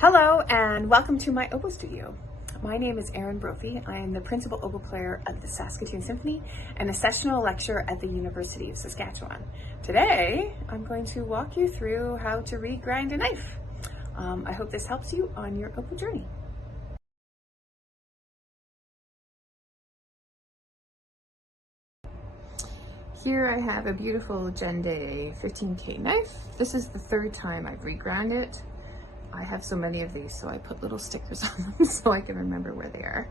Hello and welcome to my oboe studio. My name is Erin Brophy. I am the principal oboe player at the Saskatoon Symphony and a sessional lecturer at the University of Saskatchewan. Today, I'm going to walk you through how to regrind a knife. I hope this helps you on your oboe journey. Here I have a beautiful Genday 15K knife. This is the third time I've reground it. I have so many of these, so I put little stickers on them so I can remember where they are.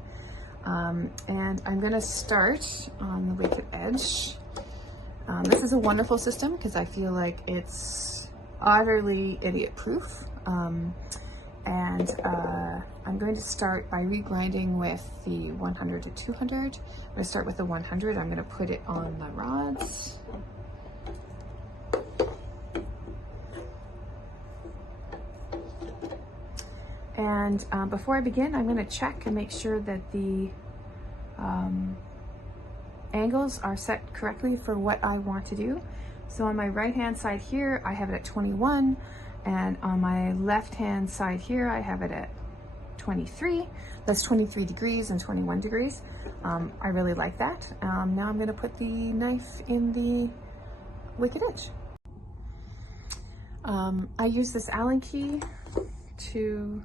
And I'm gonna start on the wicked edge. This is a wonderful system because I feel like it's utterly idiot-proof. I'm going to start by regrinding with the 100 to 200. I'm gonna start with the 100. I'm gonna put it on the rods. And before I begin, I'm going to check and make sure that the angles are set correctly for what I want to do. So on my right hand side here, I have it at 21, and on my left hand side here, I have it at 23. That's 23 degrees and 21 degrees. I really like that. Now I'm going to put the knife in the wicked edge. I use this Allen key to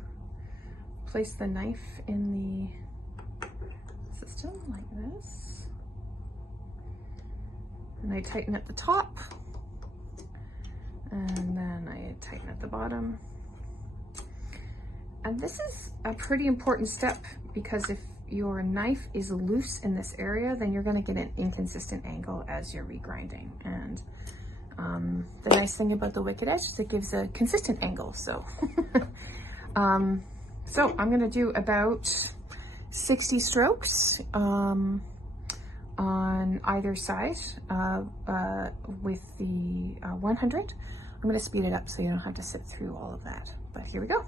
place the knife in the system like this, and I tighten at the top, and then I tighten at the bottom. And this is a pretty important step because if your knife is loose in this area, then you're going to get an inconsistent angle as you're regrinding. And the nice thing about the wicked edge is it gives a consistent angle. So So I'm gonna do about 60 strokes on either side with the 100. I'm gonna speed it up so you don't have to sit through all of that, but here we go.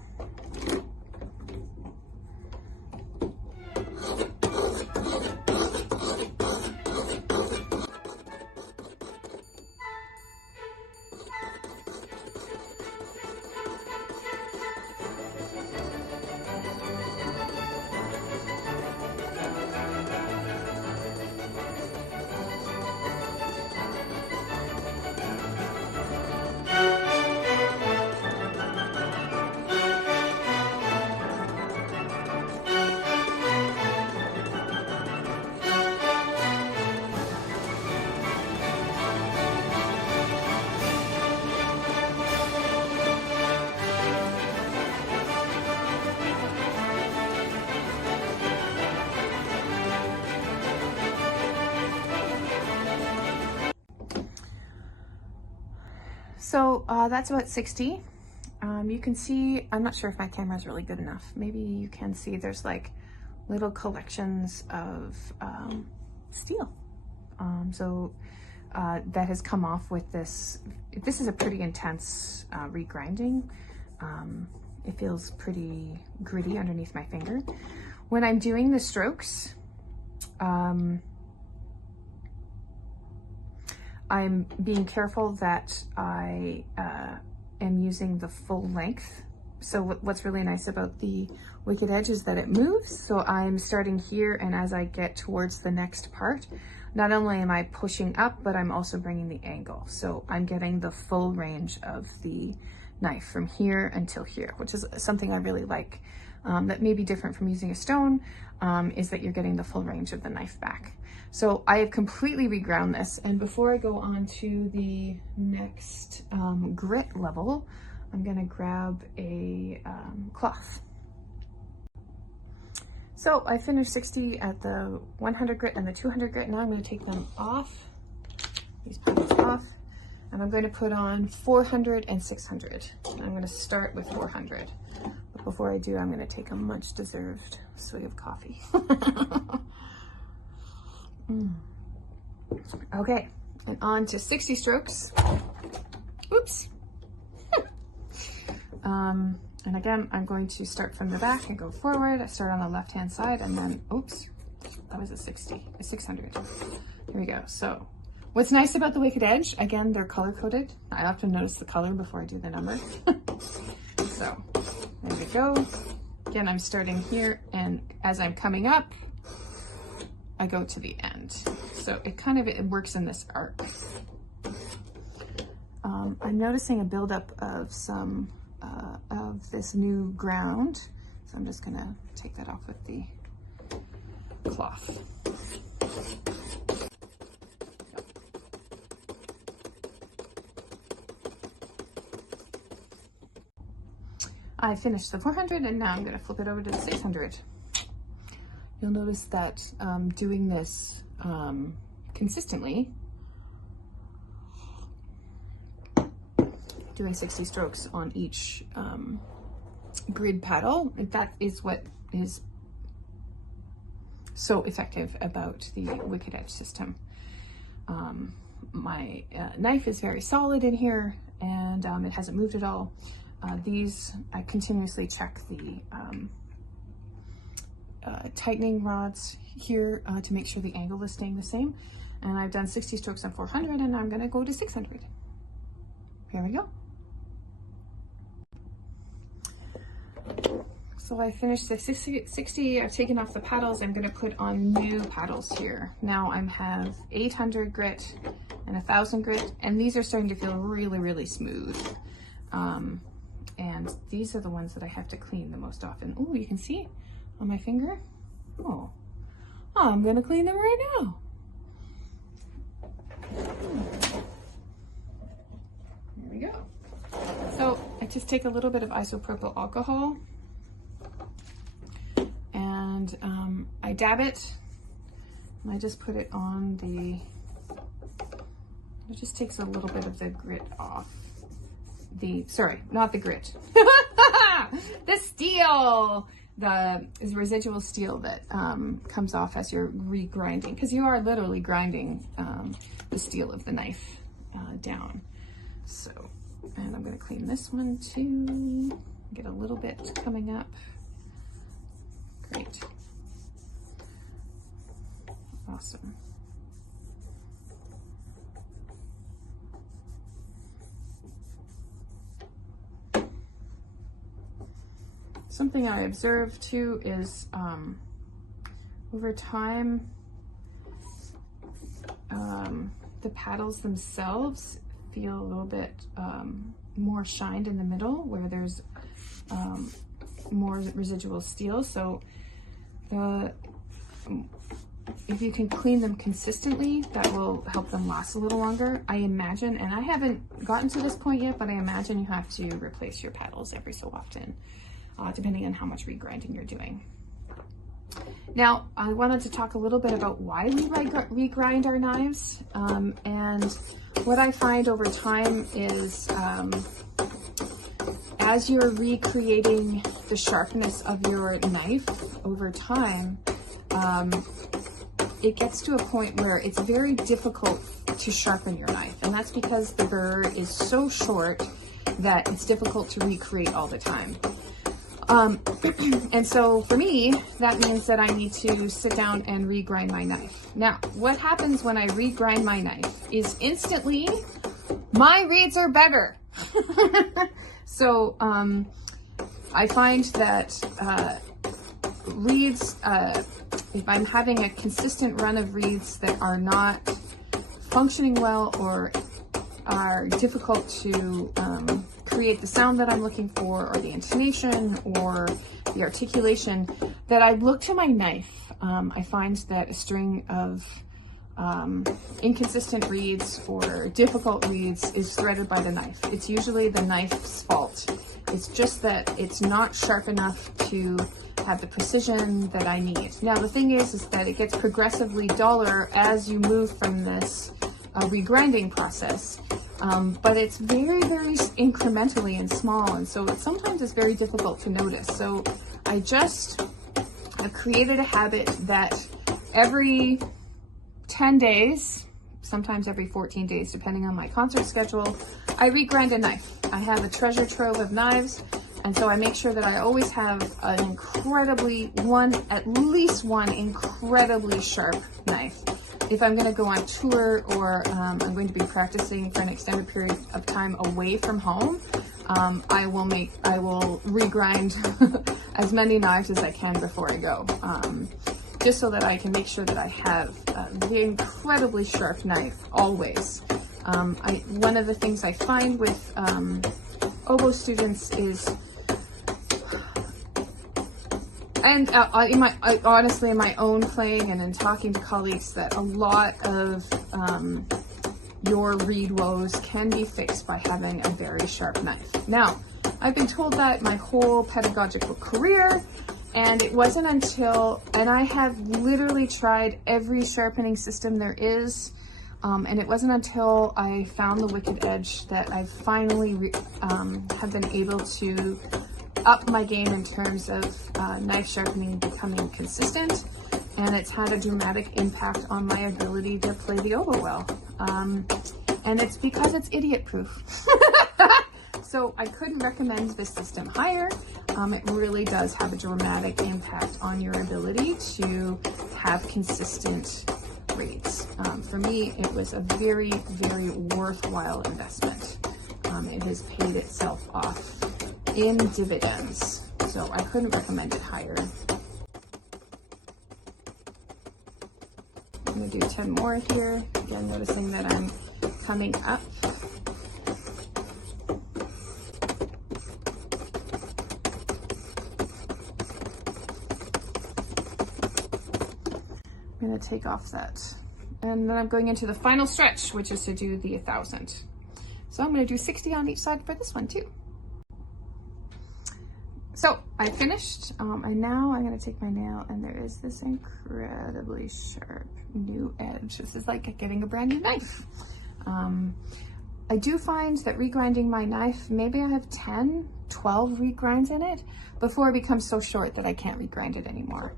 So that's about 60. You can see, I'm not sure if my camera is really good enough. Maybe you can see there's like little collections of steel. That has come off with this. This is a pretty intense regrinding. It feels pretty gritty underneath my finger. When I'm doing the strokes, I'm being careful that I am using the full length. So what's really nice about the wicked edge is that it moves. So I'm starting here, and as I get towards the next part, not only am I pushing up, but I'm also bringing the angle. So I'm getting the full range of the knife from here until here, which is something I really like. That may be different from using a stone, is that you're getting the full range of the knife back. So I have completely reground this, and before I go on to the next grit level, I'm gonna grab a cloth. So I finished 60 at the 100 grit and the 200 grit. Now I'm gonna take them off, these paddles off, and I'm going to put on 400 and 600. I'm gonna start with 400. But before I do, I'm gonna take a much deserved swig of coffee. Okay, and on to 60 strokes. Oops. And again, I'm going to start from the back and go forward. I start on the left-hand side and then, oops, that was a 600. Here we go. So what's nice about the wicked edge, again, they're color-coded. I often notice the color before I do the number. So There we go. Again, I'm starting here, and as I'm coming up, I go to the end. So it works in this arc. I'm noticing a buildup of some of this new ground. So I'm just gonna take that off with the cloth. I finished the 400 and now I'm gonna flip it over to the 600. You'll notice that doing this consistently, doing 60 strokes on each grid paddle, that is what is so effective about the Wicked Edge system. My knife is very solid in here, and it hasn't moved at all. I continuously check the tightening rods here to make sure the angle is staying the same. And I've done 60 strokes on 400, and I'm gonna go to 600. Here we go. So I finished the 60, I've taken off the paddles. I'm gonna put on new paddles here. Now I have 800 grit and 1000 grit, and these are starting to feel really, really smooth. And these are the ones that I have to clean the most often. Oh, you can see on my finger. Oh, I'm gonna clean them right now. There we go. So I just take a little bit of isopropyl alcohol and I dab it, and I just put it on it just takes a little bit of the grit off. Sorry, not the grit. The steel, the residual steel that comes off as you're regrinding, because you are literally grinding the steel of the knife down. So, and I'm going to clean this one too. Get a little bit coming up. Great. Awesome. Something I observed too is over time, the paddles themselves feel a little bit more shined in the middle where there's more residual steel. So if you can clean them consistently, that will help them last a little longer. I imagine, and I haven't gotten to this point yet, but I imagine you have to replace your paddles every so often, depending on how much regrinding you're doing. Now, I wanted to talk a little bit about why we regrind our knives. And what I find over time is as you're recreating the sharpness of your knife over time, it gets to a point where it's very difficult to sharpen your knife. And that's because the burr is so short that it's difficult to recreate all the time. And so for me, that means that I need to sit down and regrind my knife. Now, what happens when I regrind my knife is instantly my reeds are better. So I find that reeds, if I'm having a consistent run of reeds that are not functioning well or are difficult to create the sound that I'm looking for, or the intonation or the articulation, that I look to my knife. I find that a string of inconsistent reeds or difficult reeds is threaded by the knife. It's usually the knife's fault. It's just that it's not sharp enough to have the precision that I need. Now the thing is that it gets progressively duller as you move from this regrinding process. But it's very, very incrementally and small, and so sometimes it's very difficult to notice. So I've created a habit that every 10 days, sometimes every 14 days, depending on my concert schedule, I regrind a knife. I have a treasure trove of knives, and so I make sure that I always have at least one incredibly sharp knife if I'm going to go on tour or I'm going to be practicing for an extended period of time away from home, I will regrind as many knives as I can before I go, just so that I can make sure that I have the incredibly sharp knife always. One of the things I find with oboe students is, and honestly in my own playing and in talking to colleagues, that a lot of your reed woes can be fixed by having a very sharp knife. Now, I've been told that my whole pedagogical career, and it wasn't until, and I have literally tried every sharpening system there is, and it wasn't until I found the Wicked Edge that I finally have been able to up my game in terms of knife sharpening becoming consistent, and it's had a dramatic impact on my ability to play the oboe well. And it's because it's idiot proof. So I couldn't recommend this system higher. It really does have a dramatic impact on your ability to have consistent reads. For me, it was a very, very worthwhile investment. It has paid itself off in dividends, so I couldn't recommend it higher. I'm going to do 10 more here. Again, noticing that I'm coming up. I'm going to take off that. And then I'm going into the final stretch, which is to do the 1,000. So I'm going to do 60 on each side for this one too. So I finished, and now I'm going to take my nail, and there is this incredibly sharp new edge. This is like getting a brand new knife. I do find that regrinding my knife, maybe I have 10, 12 regrinds in it before it becomes so short that I can't regrind it anymore.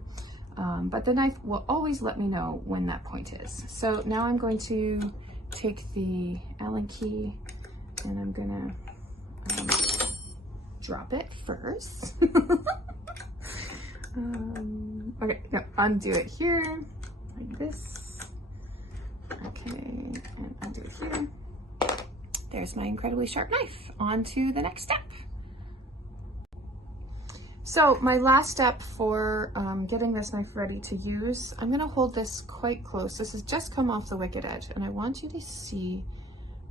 But the knife will always let me know when that point is. So now I'm going to take the Allen key, and I'm going to drop it first. Okay, no, undo it here, like this. Okay, and undo it here. There's my incredibly sharp knife. On to the next step. So my last step for getting this knife ready to use, I'm gonna hold this quite close. This has just come off the Wicked Edge, and I want you to see,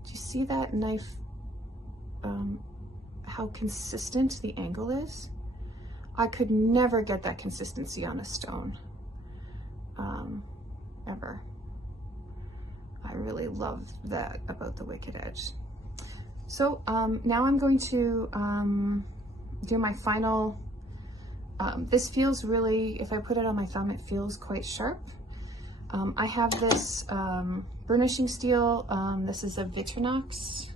do you see that knife, how consistent the angle is? I could never get that consistency on a stone, ever. I really love that about the Wicked Edge. So now I'm going to do my final, this feels really, if I put it on my thumb, it feels quite sharp. I have this burnishing steel. This is a Victorinox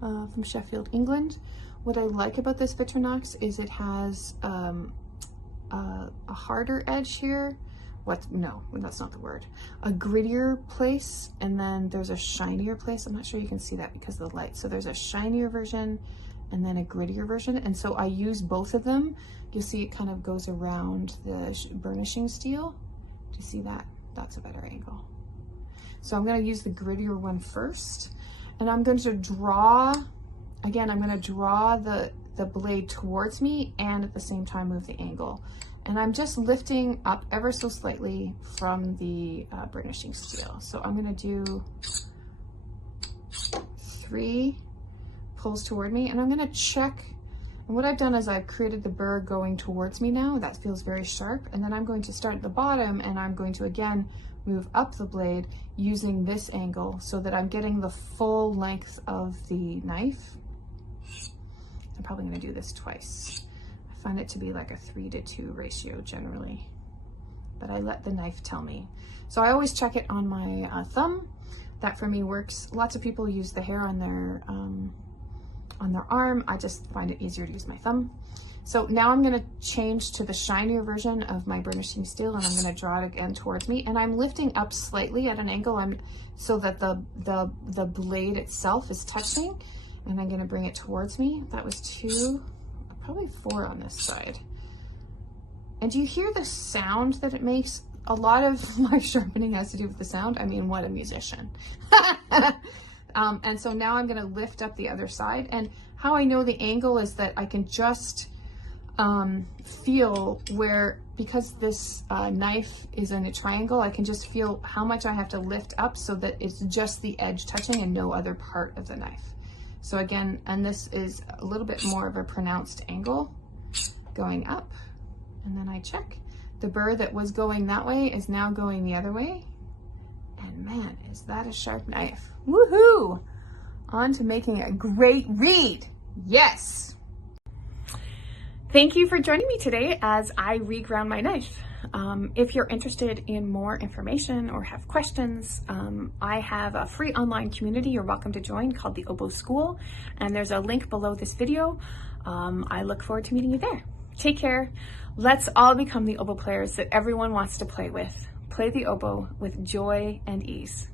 from Sheffield, England. What I like about this Victorinox is it has a harder edge here. No, that's not the word. A grittier place, and then there's a shinier place. I'm not sure you can see that because of the light. So there's a shinier version and then a grittier version. And so I use both of them. You'll see it kind of goes around the burnishing steel. Do you see that? That's a better angle. So I'm going to use the grittier one first. And I'm going to draw, again, I'm going to draw the blade towards me and at the same time move the angle. And I'm just lifting up ever so slightly from the burnishing steel. So I'm going to do 3 pulls toward me, and I'm going to check. And what I've done is I've created the burr going towards me now. That feels very sharp. And then I'm going to start at the bottom, and I'm going to again move up the blade using this angle so that I'm getting the full length of the knife. I'm probably going to do this twice. I find it to be like a 3-to-2 ratio generally, but I let the knife tell me. So I always check it on my thumb. That for me works. Lots of people use the hair on their arm. I just find it easier to use my thumb. So now I'm going to change to the shinier version of my burnishing steel, and I'm going to draw it again towards me, and I'm lifting up slightly at an angle so that the blade itself is touching, and I'm going to bring it towards me. That was 2, probably 4 on this side. And do you hear the sound that it makes a lot of my sharpening has to do with the sound. I mean, what a musician. And so now I'm going to lift up the other side. And how I know the angle is that I can just feel where, because this knife is in a triangle, I can just feel how much I have to lift up so that it's just the edge touching and no other part of the knife. So again, and this is a little bit more of a pronounced angle going up, and then I check. The burr that was going that way is now going the other way. And man, is that a sharp knife. Woohoo! On to making a great reed. Yes! Thank you for joining me today as I regrind my knife. If you're interested in more information or have questions, I have a free online community you're welcome to join called the Oboe School, and there's a link below this video. I look forward to meeting you there. Take care. Let's all become the oboe players that everyone wants to play with. Play the oboe with joy and ease.